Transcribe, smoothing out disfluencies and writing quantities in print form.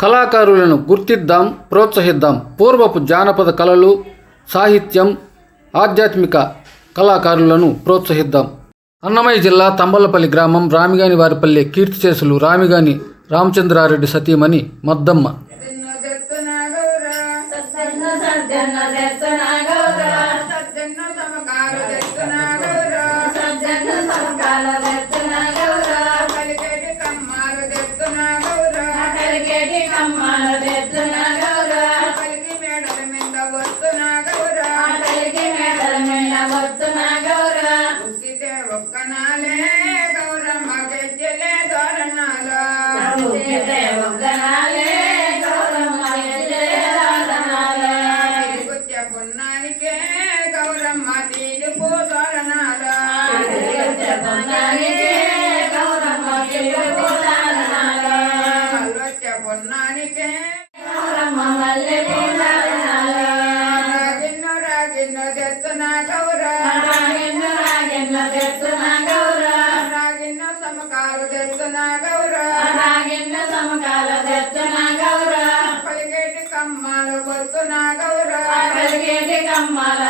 కళాకారులను గుర్తిద్దాం, ప్రోత్సహిద్దాం. పూర్వపు జానపద కళలు, సాహిత్యం, ఆధ్యాత్మిక కళాకారులను ప్రోత్సహిద్దాం. అన్నమయ్య జిల్లా తంబలపల్లి గ్రామం రామిగాని వారిపల్లె కీర్తిశేషులు రామిగాని రామచంద్రారెడ్డి సతీమణి మద్దమ్మ. కమ్మాల